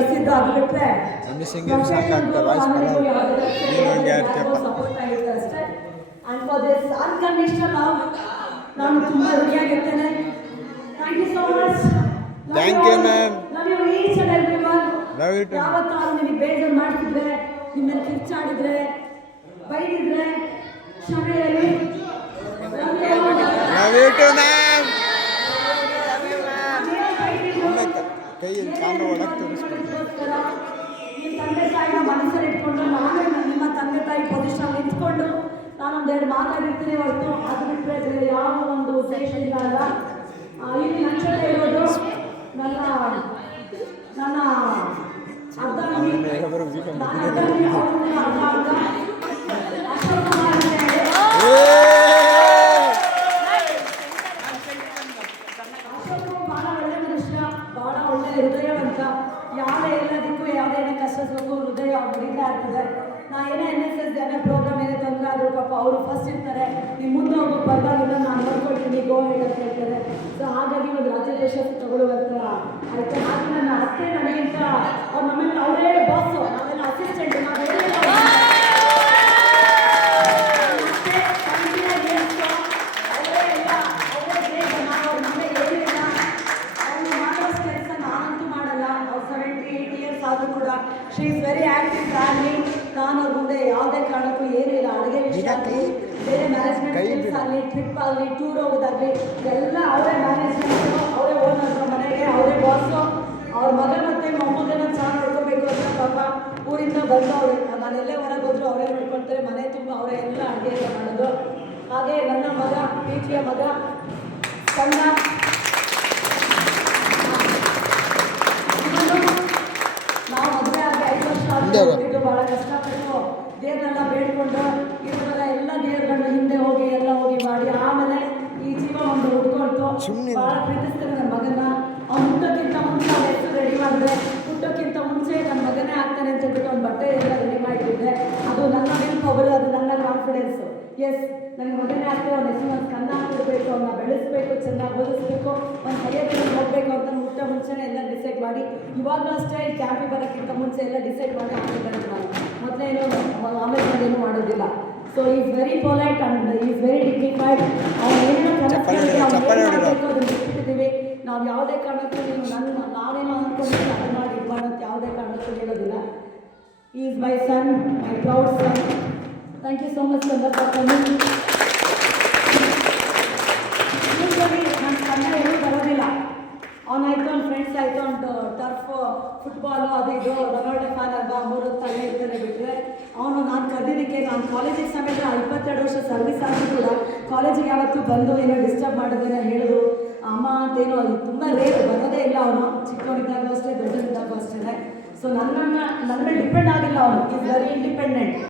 ಕರೆಸಿದ್ದು. ಅದು ಬಿಟ್ಟರೆ ಅಷ್ಟೇ. And for this unconditional love ನಾನು ತುಂಬ ಋಣಿಯಾಗಿರ್ತೇನೆ. Thank you so much. Thank you ma'am. Love you each and everyone. Love you too. ಯಾವತ್ತಾದ್ರೂ ನಿಮಗೆ ಬೇಜಾರು ಮಾಡ್ತಿದ್ರೆ, ನಿಮ್ಮನ್ನು ಕಿರ್ಚಾಡಿದ್ರೆ, ಬೈದಿದ್ರೆ ಕ್ಷಮೆ ಹೇಳಿ. Love you too ma'am. ಕೈಯಲ್ಲಿ ಕಾಲು ಒಳಗೆ ತೋರಿಸ್ಬೇಕು. ನಿಮ್ಮ ತಂದೆ ತಾಯಿನ ಮನಸ್ಸಲ್ಲಿ ಇಟ್ಕೊಂಡು ನಾನು ನಿಮ್ಮ ತಂದೆ ತಾಯಿ ಪೊಸಿಷನ್ ನಿಂತ್ಕೊಂಡು ನಾನೊಂದೆರಡು ಮಾತಾಡಿರ್ತೀನಿ ಹೊರತು ಅದು ಬಿಟ್ಟರೆ ಬೇರೆ ಯಾವ ಒಂದು ಉದ್ದೇಶ ಇಲ್ಲ ಅಲ್ಲ. ಇಲ್ಲಿ ನನ್ನ ಜೊತೆ ಇರೋದು ನನ್ನ ಅರ್ಧ ಹೃದಯವಂತ. ಯಾವುದೇ ಎಲ್ಲದಕ್ಕೂ ಯಾವುದೇ ಕಷ್ಟ ಸುಖ ಹೃದಯ ಹೊಡಿತಾ ಇರ್ತದೆ. ನಾ ಏನೇ NSS ಏನೇ ಪ್ರೋಗ್ರಾಮ್ ಏನೇ ತೊಂದರೆ ಆದರೂ ಪಾಪ ಅವರು ಫಸ್ಟ್ ಇರ್ತಾರೆ. ನೀವು ಮುಂದೆ ಹೋಗೋಕೆ ಪರವಾಗಿಲ್ಲ, ನಾನು ನೋಡ್ಕೊಳ್ತೀನಿ, ಗೋ ಹೇಳಿ ಅಂತ ಹೇಳ್ತಾರೆ. ಸೊ ಹಾಗಾಗಿ ಒಂದು ರಾಜ್ಯ ಪ್ರಶಸ್ತಿ ತಗೊಳ್ಳುವಂಥ ಆಯಿತು. ಹಾಗೆ ನನ್ನ ಅತ್ತೆ ನನಗಿಂತ ಅವ್ರು ನಮ್ಮಲ್ಲಿ ಅವರೇ ಬಾಸು, ನಾವೆಲ್ಲ ಅಸಿಸ್ಟೆಂಟ್. ಆದರೂ ಕೂಡ she is very active family. ನಾನು ಅವ್ರ ಮುಂದೆ ಯಾವುದೇ ಕಾರಣಕ್ಕೂ ಏನಿಲ್ಲ. ಅಡುಗೆ ವಿಷಯ ಆಗಲಿ, ಬೇರೆ ಮ್ಯಾನೇಜ್ಮೆಂಟ್ ಸ್ಕಿಲ್ಸ್ ಆಗಲಿ, ಟ್ರಿಪ್ ಆಗಲಿ, ಟೂರ್ ಹೋಗೋದಾಗಲಿ ಎಲ್ಲ ಅವರೇ ಮ್ಯಾನೇಜ್ಮೆಂಟು, ಅವರೇ ಓನರ್, ಮನೆಗೆ ಅವರೇ ಬಾಸು. ಅವ್ರ ಮಗ ಮತ್ತು ಮೊಮ್ಮಗನ ಚೆನ್ನಾಗಿ ನೋಡ್ಕೋಬೇಕು ಅಂತ ಪಾಪ ಊರಿಂದ ಬಂದವರು. ನಾನೆಲ್ಲೇ ಹೊರಗೆ ಹೋದ್ರು ಅವರೇ ನೋಡ್ಕೊಳ್ತಾರೆ. ಮನೆ ತುಂಬ ಅವರೇ ಎಲ್ಲ ಅಡುಗೆ ಎಲ್ಲ ಮಾಡೋದು. ಹಾಗೆ ನನ್ನ ಮಗ, ಪ್ರೀತಿಯ ಮಗ ಸಣ್ಣ, ನಾವು ಮದುವೆ ಆಗಿ 5 ವರ್ಷ ಆಗಿ ಭಾಳ ಕಷ್ಟಪಟ್ಟು ದೇವ್ರನ್ನೆಲ್ಲ ಬೇಡ್ಕೊಂಡು ಇರೋದೆಲ್ಲ ಎಲ್ಲ ದೇವ್ರನ್ನ ಹಿಂದೆ ಹೋಗಿ ಎಲ್ಲ ಹೋಗಿ ಮಾಡಿ ಆಮೇಲೆ ಈ ಜೀವ ಒಂದು ಹುಡ್ಕೊಳ್ತು. ಭಾಳ ಪ್ರೀತಿಸ್ತೇನೆ ನನ್ನ ಮಗನ. ಅವ್ನು ಹುಟ್ಟೋಕ್ಕಿಂತ ಮುಂಚೆ ಅವ್ನ ಹೆಸರು ರೆಡಿ ಮಾಡಿದೆ. ಹುಟ್ಟೋಕ್ಕಿಂತ ಮುಂಚೆ ನನ್ನ ಮಗನೇ ಆಗ್ತಾನೆ ಅಂತ ಹೇಳ್ಬಿಟ್ಟು ಅವ್ನ ಬಟ್ಟೆ ಎಲ್ಲ ರೆಡಿ ಮಾಡಿಟ್ಟಿದ್ದೆ. ಅದು ನನ್ನ ವಿಲ್ ಪವರ್, ಅದು ನನ್ನ ಕಾನ್ಫಿಡೆನ್ಸು. ಎಸ್, ನನಗೆ ಮಗನೇ ಆಗ್ತದೆ. ಅವ್ನ ಹೆಸರು ನನ್ನ ಕನ್ನ ಹಾಕಿರ್ಬೇಕು, ಅವನ್ನ ಬೆಳೆಸಬೇಕು, ಚೆನ್ನಾಗಿ ಓದಿಸ್ಬೇಕು, ಒಂದು ಹೈಯರ್ ಹೋಗಬೇಕು ಅಂತ ಹುಟ್ಟೋ ಮುಂಚೆನೇ ಎಲ್ಲ ಡಿಸೈಡ್ ಮಾಡಿ, ಇವಾಗಲೂ ಅಷ್ಟೇ ಕ್ಯಾಂಪಿಗೆ ಬರೋಕ್ಕಿಂತ ಮುಂಚೆ ಎಲ್ಲ ಡಿಸೈಡ್ ಮಾಡಿ ಆಮೇಲೆ ನಾನು ಮೊದಲೇನು ಆಮೇಲೆ ಏನು ಮಾಡೋದಿಲ್ಲ. So is very polite and is very dignified. ಅವ್ನು ಏನೇನೋ ಅದನ್ನು ಬಿಟ್ಟಿದ್ದೀವಿ. ನಾವು ಯಾವುದೇ ಕಾರಣಕ್ಕೂ ನೀವು ನಾವೇನೋ ಅಂದ್ಕೊಂಡಿದ್ದು ಅದು ಮಾಡಿ ಇದು ಮಾಡೋದು ಯಾವುದೇ ಕಾರಣಕ್ಕೂ ಹೇಳೋದಿಲ್ಲ. Is my son, my proud son. Thank you so much ಸಂದರ್ಭ. ನನ್ನ ಕನ್ನಡ ಏನೂ ಬರೋದಿಲ್ಲ. ಅವನಾಯ್ತು, ಅವ್ನ ಫ್ರೆಂಡ್ಸ್ ಆಯಿತು, ಅವ್ನು ಟರ್ಫ್ ಫುಟ್ಬಾಲು ಅದು ಇದು ರೊನಾಲ್ಡೋ ಫ್ಯಾನ್ ಅಲ್ವಾ, 3 ತಲೆ ಇರ್ತಾನೆ. ಬಿಟ್ಟರೆ ಅವನು ನಾನು ಕರೆದಿದ್ದಕ್ಕೆ ನಾನು ಕಾಲೇಜಿಗೆ ಸಮೇತ 22 ವರ್ಷ ಸರ್ವಿಸ್ ಆದರೂ ಕೂಡ ಕಾಲೇಜಿಗೆ ಯಾವತ್ತೂ ಬಂದು ಏನೋ ಡಿಸ್ಟರ್ಬ್ ಮಾಡೋದೇನೋ ಹೇಳೋದು ಅಮ್ಮ ಅಂತೇನೋ ಅದು ತುಂಬ ರೇರ್, ಬರೋದೇ ಇಲ್ಲ. ಅವನು ಚಿಕ್ಕವನಿದ್ದಾಗೂ ಅಷ್ಟೇ, ದೊಡ್ಡನಿದ್ದಾಗೂ ಅಷ್ಟೇ. ಸೊ ನನ್ನ ಡಿಪೆಂಡ್ ಆಗಿಲ್ಲ. ಅವನು ಈಸ್ ವೆರಿ ಇಂಡಿಪೆಂಡೆಂಟ್.